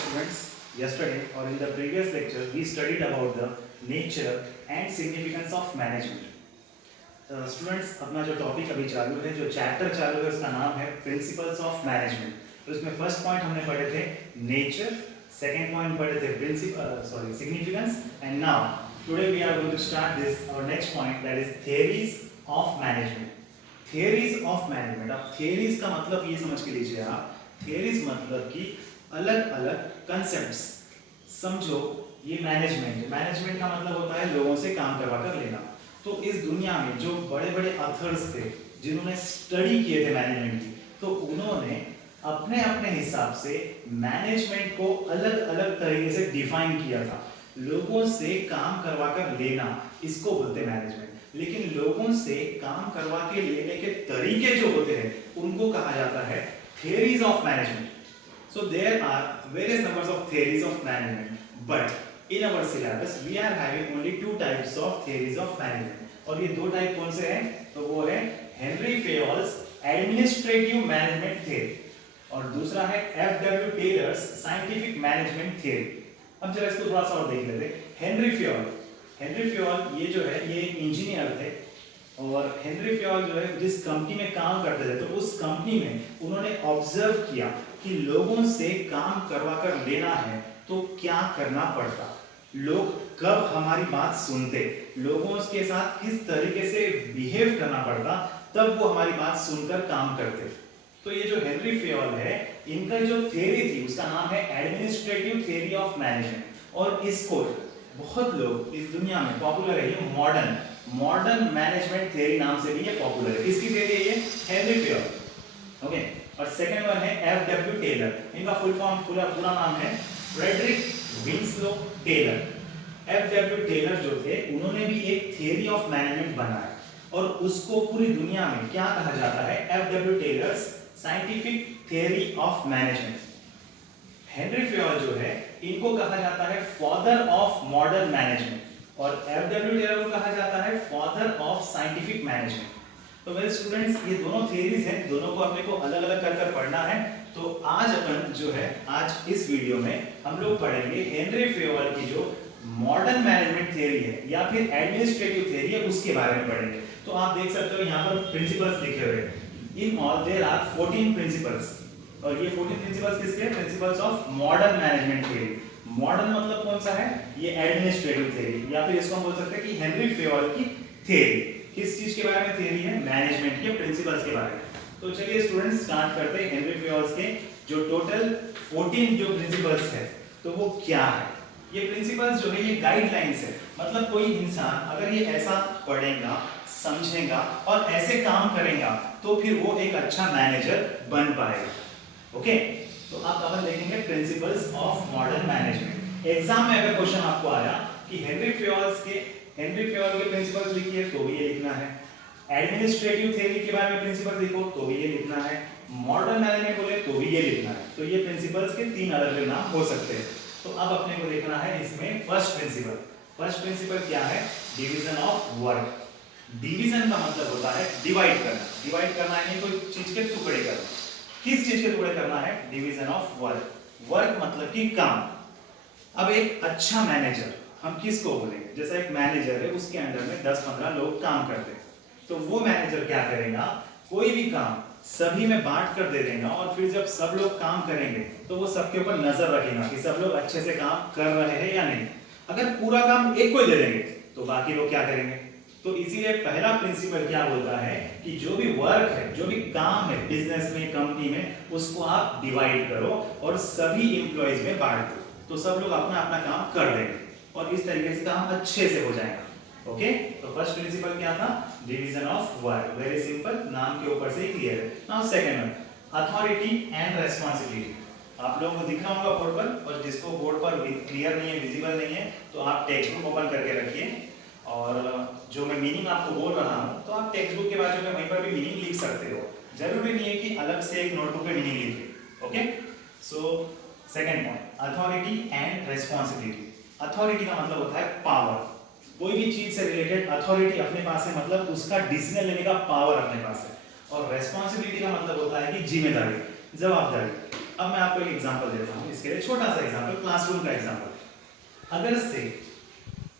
students, yesterday or in the previous lecture we studied about the nature and significance of management. Students अपना जो topic अभी चालू है, जो चैप्टर चालू है, उसका नाम है प्रिंसिपल्स ऑफ मैनेजमेंट. तो उसमें फर्स्ट पॉइंट हमने पढ़े थे नेचर, सेकंड पॉइंट पढ़े थे significance, and now today we are going to start this और next point that is theories of management. Theories of management. अब थियरीज का मतलब ये समझ के लीजिए आप, थियरीज मतलब कि अलग अलग कंसेप्ट्स. समझो ये मैनेजमेंट का मतलब होता है लोगों से काम करवा कर लेना. तो इस दुनिया में जो बड़े बड़े ऑथर्स थे जिन्होंने स्टडी किए थे मैनेजमेंट की, तो उन्होंने अपने अपने हिसाब से मैनेजमेंट को अलग अलग तरीके से डिफाइन किया था. लोगों से काम करवा कर लेना, इसको बोलते मैनेजमेंट. लेकिन लोगों से काम करवा के लेने के तरीके जो होते हैं उनको कहा जाता है theories of management. So there are various numbers of theories of management, but in our syllabus we are having only two types of theories of management. और ये दो टाइप कौन से हैं? तो वो है Henri Fayol's administrative management theory और दूसरा है F W. Taylor's scientific management theory. अब जरा इसको थोड़ा सा और देख लेते हैं. हेनरी फेयोल ये जो है ये इंजीनियर थे और हेनरी फेयोल जो है जिस कंपनी में काम करते थे, तो उस कंपनी में उन्होंने ऑब्जर्व किया कि लोगों से काम करवा कर लेना है तो क्या करना पड़ता, लोग कब हमारी बात सुनते, लोगों के साथ किस तरीके से बिहेव करना पड़ता, तब वो हमारी बात सुनकर काम करते. तो ये जो हेनरी फेयोल है, इनका जो थ्योरी थी उसका नाम है एडमिनिस्ट्रेटिव थ्योरी ऑफ मैनेजमेंट. और इसको बहुत लोग इस दुनिया में पॉपुलर है, ये मॉडर्न मैनेजमेंट थ्योरी नाम से भी ये पॉपुलर है. किसकी थ्योरी है ये? Henri Fayol. ओके. और सेकंड वन है एफ.डब्ल्यू. टेलर. इनका फुल फॉर्म पूरा नाम है Frederick Winslow Taylor. F W. Taylor जो थे उन्होंने भी एक थ्योरी ऑफ मैनेजमेंट बनाया और उसको पूरी दुनिया में क्या कहा जाता है? F W. Taylor's scientific theory of management. Henri Fayol जो है इनको कहा जाता है फादर ऑफ मॉडर्न मैनेजमेंट और एफ.डब्ल्यू. टेलर को कहा जाता है फादर ऑफ साइंटिफिक मैनेजमेंट. तो मेरे स्टूडेंट्स, ये दोनों थ्योरीज हैं, दोनों को अपने को अलग अलग कर पढ़ना है. तो आज अपन जो है आज इस वीडियो में हम लोग पढ़ेंगे हेनरी फेयोल की जो मॉडर्न मैनेजमेंट थ्योरी है या फिर एडमिनिस्ट्रेटिव थ्योरी है, उसके बारे में पढ़ेंगे. तो आप देख सकते हो यहाँ पर प्रिंसिपल्स लिखे हुए हैं. In all there are 14 principles और ये 14 प्रिंसिपल्स किसके हैं? Principles of modern management theory. Modern मतलब कौन सा है? ये एडमिनिस्ट्रेटिव थ्योरी या फिर इसको हम बोल सकते हैं कि हेनरी फेयोल की थ्योरी. किस चीज के बारे में थ्योरी है? मैनेजमेंट के प्रिंसिपल्स के बारे में. तो चलिए स्टूडेंट्स स्टार्ट करते हैं. हेनरी फेयोल के जो टोटल 14 जो प्रिंसिपल्स है तो वो क्या है? ये प्रिंसिपल्स जो है ये गाइडलाइंस है. मतलब कोई इंसान अगर ये ऐसा पढ़ेगा, समझेगा और ऐसे काम करेगा तो फिर वो एक अच्छा मैनेजर बन पाएगा. ओके. तो आप अपन देखेंगे principles of modern management. Exam में अगर क्वेश्चन आपको आया कि हेनरी फेयोल के प्रिंसिपल्स लिखिए तो भी ये लिखना है, एडमिनिस्ट्रेटिव थ्योरी के बारे में प्रिंसिपल लिखो तो भी ये लिखना है, मॉडर्न मैनेजमेंट बोले तो भी ये लिखना है. तो ये प्रिंसिपल्स के तीन अलग अलग नाम हो सकते हैं. तो अब अपने को देखना है इसमें फर्स्ट प्रिंसिपल क्या है? Division of work. डिवीजन का मतलब होता है डिवाइड करना यानी कोई चीज के टुकड़े करना. किस चीज के टुकड़े करना है? डिवीजन ऑफ वर्क मतलब कि काम. अब एक अच्छा मैनेजर हम किसको बोलेंगे? जैसा एक मैनेजर है उसके अंडर में 10-15 लोग काम करते हैं, तो वो मैनेजर क्या करेगा? कोई भी काम सभी में बांट कर दे देगा और फिर जब सब लोग काम करेंगे तो वो सबके ऊपर नजर रखेगा कि सब लोग अच्छे से काम कर रहे हैं या नहीं. अगर पूरा काम एक को दे देंगे तो बाकी लोग क्या करेंगे? तो इसीलिए पहला प्रिंसिपल क्या बोलता है कि जो भी वर्क है, जो भी काम है बिजनेस में, कंपनी में, उसको आप डिवाइड करो और सभी एम्प्लॉइज में बांट दो, तो सब लोग अपना अपना काम कर देंगे और इस तरीके से काम अच्छे से हो जाएगा. ओके. तो फर्स्ट प्रिंसिपल क्या था? Division of work. Very simple, नाम के ऊपर से ही क्लियर है. Now second one, authority and responsibility. आप लोगों को दिख रहा होगा बोर्ड पर, और जिसको बोर्ड पर क्लियर नहीं है, विजिबल नहीं है, तो आप टेक्स्ट बुक ओपन करके रखिए और जो मैं मीनिंग आपको बोल रहा हूँ तो आप टेक्स्ट बुक के बाजू में वहीं पर भी मीनिंग लिख सकते हो. जरूरी नहीं है कि अलग से एक नोटबुक पे मीनिंग लिखिए. Okay. So second point, authority and responsibility. Authority का मतलब होता है पावर. कोई भी चीज से रिलेटेड अथॉरिटी अपने पास है, मतलब उसका डिसीजन लेने का पावर अपने पास है. और रेस्पॉन्सिबिलिटी का मतलब होता है कि जिम्मेदारी, जवाबदारी. अब मैं आपको एक एग्जांपल देता हूँ, इसके लिए छोटा सा एग्जांपल, क्लासरूम का एग्जांपल। अगर से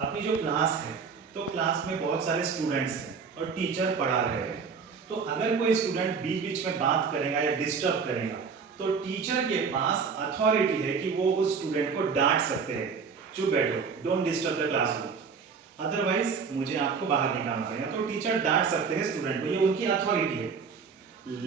अपनी जो क्लास है, तो क्लास में बहुत सारे स्टूडेंट्स हैं और टीचर पढ़ा रहे हैं, तो अगर कोई स्टूडेंट बीच बीच में बात करेगा या डिस्टर्ब करेगा, तो टीचर के पास अथॉरिटी है कि वो उस स्टूडेंट को डांट सकते हैं, चुप बैठो, don't disturb the classroom, otherwise मुझे आपको बाहर निकालना पड़ेगा। तो टीचर डांट सकते हैं स्टूडेंट को, ये उनकी अथॉरिटी है।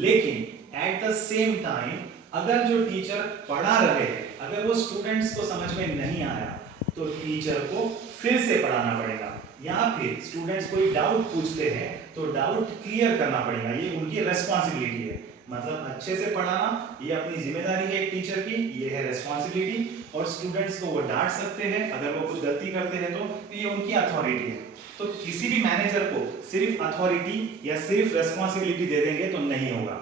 लेकिन एट द सेम टाइम अगर जो टीचर पढ़ा रहे हैं, अगर वो स्टूडेंट्स को समझ में नहीं आया, तो टीचर को फिर से पढ़ाना पड़ेगा, या फिर स्टूडेंट्स कोई डाउट पूछते हैं तो डाउट क्लियर करना पड़ेगा, ये उनकी रेस्पॉन्सिबिलिटी है। मतलब अच्छे से पढ़ाना ये अपनी जिम्मेदारी है एक टीचर की, ये है रेस्पॉन्सिबिलिटी। और स्टूडेंट्स को वो डांट सकते हैं अगर वो कुछ गलती करते हैं, तो ये उनकी अथॉरिटी है। तो किसी भी मैनेजर को सिर्फ अथॉरिटी या सिर्फ रेस्पॉन्सिबिलिटी दे देंगे तो नहीं होगा।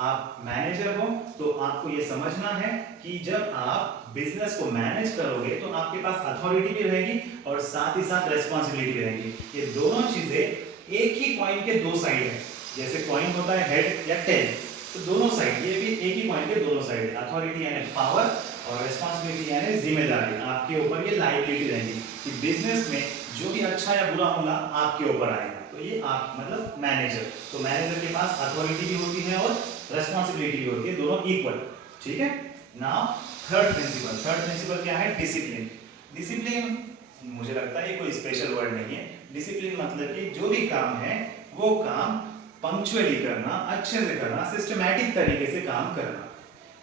आप मैनेजर हो तो आपको ये समझना है कि जब आप बिजनेस को मैनेज करोगे तो आपके पास अथॉरिटी भी रहेगी और साथ ही साथ रेस्पॉन्सिबिलिटी भी रहेगी। ये दोनों चीजें एक ही कॉइन के दो साइड हैं। जैसे कॉइन होता है हेड या टेल, तो दोनों साइड, ये भी एक ही कॉइन के दोनों साइड है। अथॉरिटी यानी पावर और रेस्पॉन्सिबिलिटी यानी जिम्मेदारी, आपके ऊपर ये लायबिलिटी रहेगी कि बिजनेस में जो भी अच्छा या बुरा होगा आपके ऊपर आएगा। तो ये आप मतलब मैनेजर, तो मैनेजर के पास अथॉरिटी भी होती है और रेस्पॉन्सिबिलिटी भी होती है, दोनों इक्वल। ठीक है। नाउ थर्ड प्रिंसिपल क्या है? डिसिप्लिन। डिसिप्लिन मुझे लगता है ये कोई स्पेशल वर्ड नहीं है। डिसिप्लिन मतलब कि जो भी काम है वो काम पंक्चुअली करना, अच्छे से करना, सिस्टमैटिक तरीके से काम करना।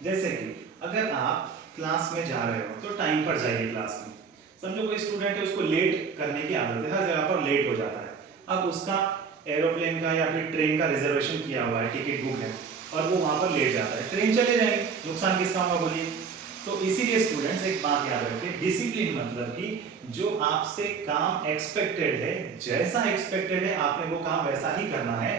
जैसे कि अगर आप क्लास में जा रहे हो तो टाइम पर जाइए क्लास में। समझो कोई स्टूडेंट है, उसको लेट करने की आदत है, हर जगह पर लेट हो जाता है। अब उसका एरोप्लेन का या फिर ट्रेन का रिजर्वेशन किया हुआ है, टिकट बुक है, और वो वहां पर लेट जाता है, ट्रेन चले जाएगी, नुकसान किसका होगा बोलिए? तो इसीलिए स्टूडेंट्स एक बात याद रखें, डिसिप्लिन मतलब कि जो आपसे काम एक्सपेक्टेड है, जैसा एक्सपेक्टेड है आपने वो काम वैसा ही करना है,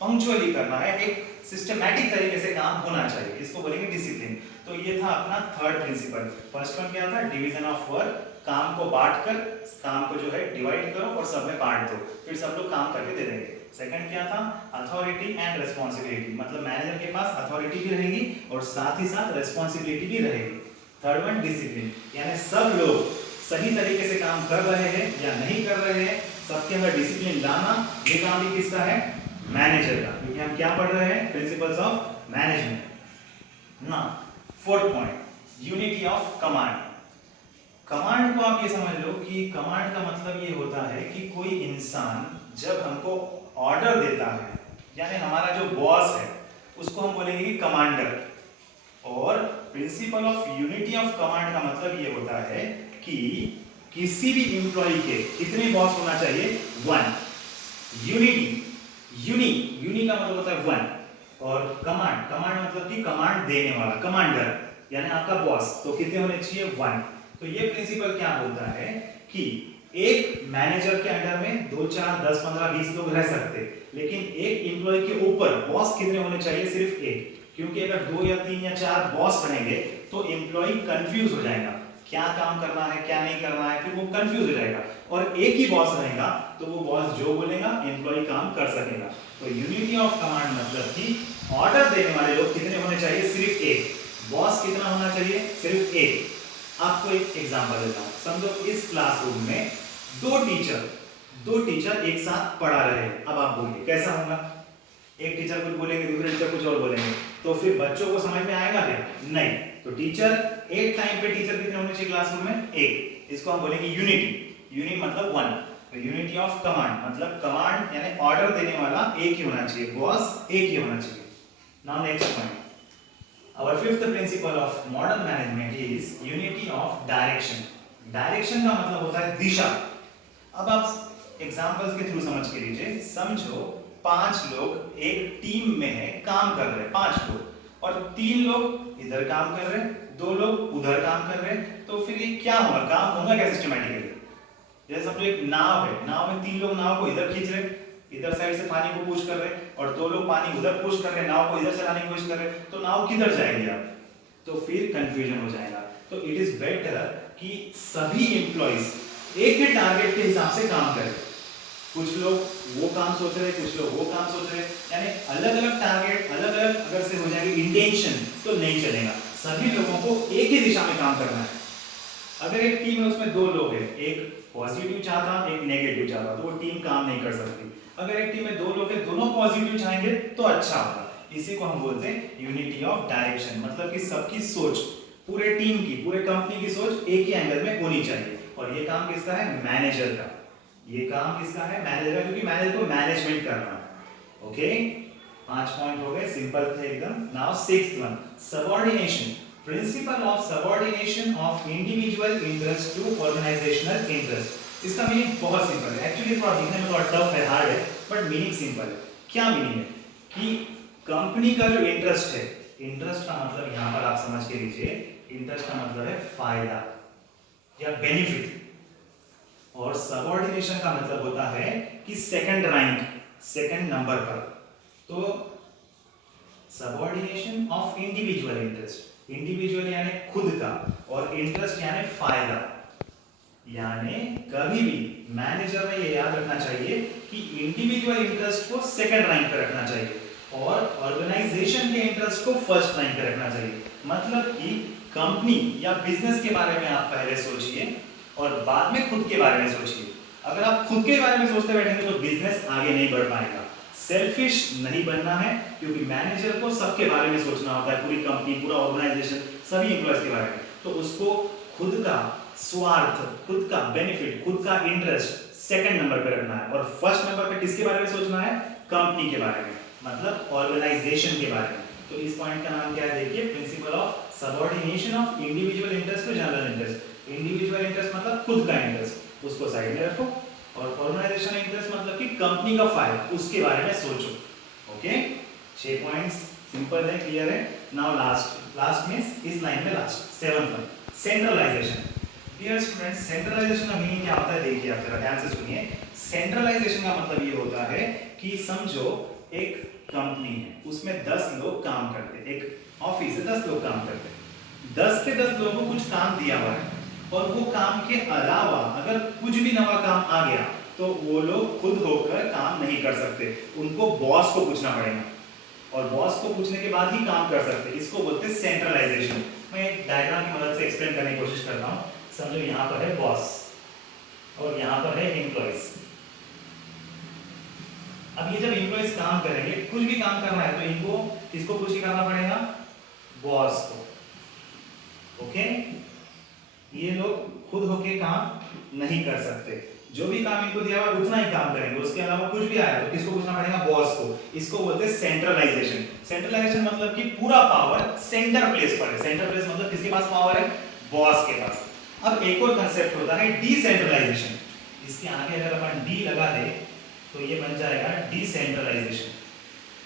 पंक्चुअली करना है, एक सिस्टमैटिक तरीके से काम होना चाहिए, इसको बोलेंगे डिसिप्लिन। तो ये था अपना थर्ड प्रिंसिपल। फर्स्ट वन क्या था? डिवीजन ऑफ वर्क, काम को बांटकर, काम को जो है डिवाइड करो और सब में बांट दो, फिर सब लोग काम करके दे देंगे। सेकंड क्या था? अथॉरिटी एंड रेस्पॉन्सिबिलिटी, मतलब मैनेजर के पास अथॉरिटी भी रहेगी और साथ ही साथ रेस्पॉन्सिबिलिटी भी रहेगी। थर्ड वन डिसिप्लिन, यानी सब लोग सही तरीके से काम कर रहे हैं या नहीं कर रहे हैं, सबके अंदर डिसिप्लिन लाना, ये काम भी किसका है? मैनेजर का, क्योंकि हम क्या पढ़ रहे हैं? Principles of management. ना fourth point, unity of command. Command को आप ये समझ लो कि कमांड का मतलब ये होता है कि कोई इंसान जब हमको ऑर्डर देता है, यानी हमारा जो बॉस है उसको हम बोलेंगे कि कमांडर। और principle of unity of command का मतलब ये होता है कि किसी भी एम्प्लॉय के कितने बॉस होना चाहिए? वन। यूनिटी, यूनी का मतलब होता है वन, और कमांड मतलब कि कमांड देने वाला, कमांडर यानी आपका बॉस, तो कितने होने चाहिए? वन। तो ये प्रिंसिपल क्या बोलता है कि एक मैनेजर के अंडर में 2, 4, 10, 15, 20 लोग रह सकते, लेकिन एक एम्प्लॉय के ऊपर बॉस कितने होने चाहिए? सिर्फ एक। क्योंकि अगर 2 या 3 या 4 बॉस बनेंगे तो एम्प्लॉय कंफ्यूज हो जाएगा, क्या काम करना है क्या नहीं करना है, फिर वो कंफ्यूज हो जाएगा। और एक ही बॉस रहेगा तो वो बॉस जो बोलेगा एम्प्लॉय काम कर सकेगा। तो यूनिटी ऑफ कमांड मतलब कि ऑर्डर देने वाले लोग कितने होने चाहिए? सिर्फ एक। बॉस कितना होना चाहिए? सिर्फ एक। आपको एक एग्जांपल देता हूं। समझो इस क्लासरूम में दो टीचर एक साथ पढ़ा रहे हैं। अब आप बोलिए कैसा होगा? एक टीचर कुछ बोलेंगे, दूसरे टीचर कुछ और बोलेंगे, तो फिर बच्चों को समझ में आएगा क्या? नहीं। तो टीचर एक टाइम पे टीचर कितने होने चाहिए क्लासरूम में? एक। इसको हम बोलेंगे यूनिटी। यूनिट मतलब वन। तो यूनिटी ऑफ कमांड मतलब कमांड यानी ऑर्डर देने वाला एक ही होना चाहिए, बॉस एक ही होना चाहिए। Now next point, our fifth principle of modern management is unity of direction. Direction का मतलब होता है दिशा। अब आप एग्जांपल्स के थ्रू समझ के लीजिए। समझो 5 लोग एक टीम में है, काम कर रहे हैं 5 लोग, और 3 लोग इधर काम कर रहे हैं, 2 लोग उधर काम कर रहे हैं। तो फिर ये क्या होगा? काम होगा क्या सिस्टमैटिकली? जैसे समझो एक नाव है, नाव में 3 लोग नाव को इधर खींच रहे हैं, इधर साइड से पानी को पुश कर रहे हैं, और 2 लोग पानी उधर पुश कर रहे हैं, नाव को इधर से लाने की कोशिश कर रहे हैं, तो नाव किधर जाएगी? आप तो फिर कंफ्यूजन हो जाएगा। तो इट इज बेटर कि सभी एम्प्लॉइज एक ही टारगेट के हिसाब से काम करें। कुछ लोग वो काम सोच रहे हैं, कुछ लोग वो काम सोच रहे हैं, यानी अलग अलग टारगेट, अलग अलग अगर से हो जाएगी इंटेंशन तो नहीं चलेगा। सभी लोगों को एक ही दिशा में काम करना है। अगर एक टीम है उसमें दो लोग हैं, एक पॉजिटिव चाहता एक नेगेटिव चाहता, तो वो टीम काम नहीं कर सकती। अगर एक टीम में दो लोग हैं दोनों पॉजिटिव चाहेंगे तो अच्छा होगा। इसी को हम बोलते हैं यूनिटी ऑफ डायरेक्शन, मतलब कि सबकी सोच, पूरे टीम की, पूरे कंपनी की सोच एक ही एंगल में होनी चाहिए। और ये काम किसका है? मैनेजर का। ये काम किसका है? मैनेजर का, क्योंकि मैनेजर को मैनेजमेंट करना है। ओके, 5 पॉइंट हो गए, सिंपल थे एकदम। Now sixth one, subordination, principle of subordination of individual interest to organizational interest. इसका मीनिंग बहुत सिंपल है, एक्चुअली थोड़ा दिखने में थोड़ा टफ है, हार्ड है, बट मीनिंग सिंपल है। क्या मीनिंग है कि कंपनी का जो इंटरेस्ट है, इंटरेस्ट का मतलब यहां पर आप समझ के लीजिए, इंटरेस्ट का मतलब है फायदा या बेनिफिट, और सबऑर्डिनेशन का मतलब होता है कि सेकंड रैंक, सेकंड नंबर पर। तो subordination of individual interest, individual यानी खुद का, और इंटरेस्ट यानी फायदा। यानी कभी भी मैनेजर ने ये याद रखना चाहिए कि इंडिविजुअल इंटरेस्ट को सेकंड रैंक पर रखना चाहिए और ऑर्गेनाइजेशन के इंटरेस्ट को फर्स्ट रैंक पर रखना चाहिए। मतलब कि कंपनी या बिजनेस के बारे में आप पहले सोचिए और बाद में खुद के बारे में सोचिए। अगर आप खुद के बारे में सोचते बैठेंगे तो बिजनेस आगे नहीं बढ़ पाएगा। सेल्फिश नहीं बनना है, क्योंकि मैनेजर को सबके बारे में सोचना होता है, पूरी कंपनी, पूरा ऑर्गेनाइजेशन, सभी एम्प्लॉयज के बारे में। तो उसको खुद का स्वार्थ, खुद का बेनिफिट, खुद का इंटरेस्ट सेकंड नंबर पे रखना है, और फर्स्ट नंबर पे किसके बारे में सोचना है? कंपनी के बारे में, मतलब ऑर्गेनाइजेशन के बारे में। तो इस पॉइंट का नाम क्या है? देखिए, principle of subordination of individual interest to general interest. Individual interest मतलब खुद का इंटरेस्ट, उसको साइड में रखो, और ऑर्गेनाइजेशन इंटरेस्ट मतलब कि कंपनी का फायदा, उसके बारे में सोचो। ओके, 6 पॉइंट्स सिंपल है, क्लियर है। नाउ लास्ट मींस इस लाइन में last, 7th one, centralization. Dear students, centralization का मीनिंग क्या होता है? देखिए आप जरा ध्यान से सुनिए। सेंट्रलाइजेशन का मतलब ये होता है कि समझो एक कंपनी है, उसमें 10 लोग काम करते हैं, एक ऑफिस है, 10 लोग काम करते हैं। 10 के 10 लोगों को कुछ काम दिया हुआ है, और वो काम के अलावा अगर कुछ भी नया काम आ गया तो वो लोग खुद होकर काम नहीं कर सकते, उनको बॉस को पूछना पड़ेगा, और बॉस को पूछने के बाद ही काम कर सकते। इसको बोलते हैं सेंट्रलाइजेशन। मैं एक डायग्राम की मदद से एक्सप्लेन करने की कोशिश करता हूँ। समझो यहाँ पर है बॉस और यहाँ पर है एम्प्लॉइज। अब ये जब एम्प्लॉइज काम करेंगे, कुछ भी काम करना है, तो इनको किसको पूछ के करना पड़ेगा? बॉस को। ओके, ये लोग खुद होके काम नहीं कर सकते, जो भी काम इनको दिया हुआ उतना ही काम करेंगे, उसके अलावा कुछ भी आया तो किसको पूछना पड़ेगा? बॉस को। इसको बोलते हैं सेंट्रलाइजेशन। सेंट्रलाइजेशन मतलब कि पूरा पावर सेंटर प्लेस पर है। सेंटर प्लेस मतलब किसके पास पावर है? बॉस के पास। अब एक और कंसेप्ट होता है डिसेंट्रलाइजेशन। इसके आगे अगर अपन डी लगा दे तो ये बन जाएगा डिसेंट्रलाइजेशन।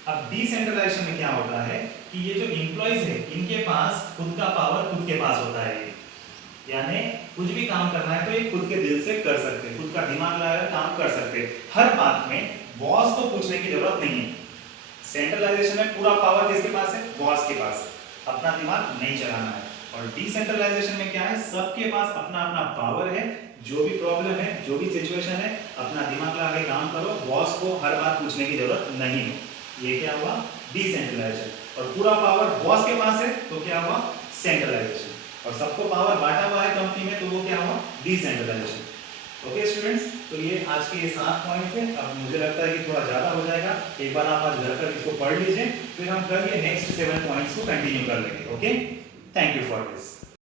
अब डिसेंट्रलाइजेशन में क्या होता है कि ये जो एम्प्लॉइज है, इनके पास खुद का पावर खुद के पास होता है, यानी कुछ भी काम करना है तो ये खुद के दिल से कर सकते हैं, खुद का दिमाग लगाकर काम कर सकते हैं। हर बात में बॉस को पूछने की जरूरत नहीं है। सेंट्रलाइजेशन में पूरा पावर किसके पास है? बॉस के पास, अपना दिमाग नहीं चलाना है। और डिसेंट्रलाइजेशन में क्या है? सबके पास अपना अपना पावर है, जो भी प्रॉब्लम है, जो भी सिचुएशन है, अपना दिमाग लगा के काम करो, बॉस को हर बात पूछने की जरूरत नहीं है। ये क्या हुआ? डिसेंट्रलाइजेशन। और पूरा पावर बॉस के पास है तो क्या हुआ? सेंट्रलाइजेशन। और सबको पावर बांटा हुआ है कंपनी में, तो वो क्या हुआ? डिसेंट्रलाइजेशन। ओके स्टूडेंट्स, तो ये आज के ये 7 पॉइंट थे। अब मुझे लगता है कि थोड़ा ज्यादा हो जाएगा, एक बार आप आज घर पर इसको पढ़ लीजिए, फिर हम कल ये नेक्स्ट 7 पॉइंट्स को कंटिन्यू कर लेंगे। Okay, thank you for this.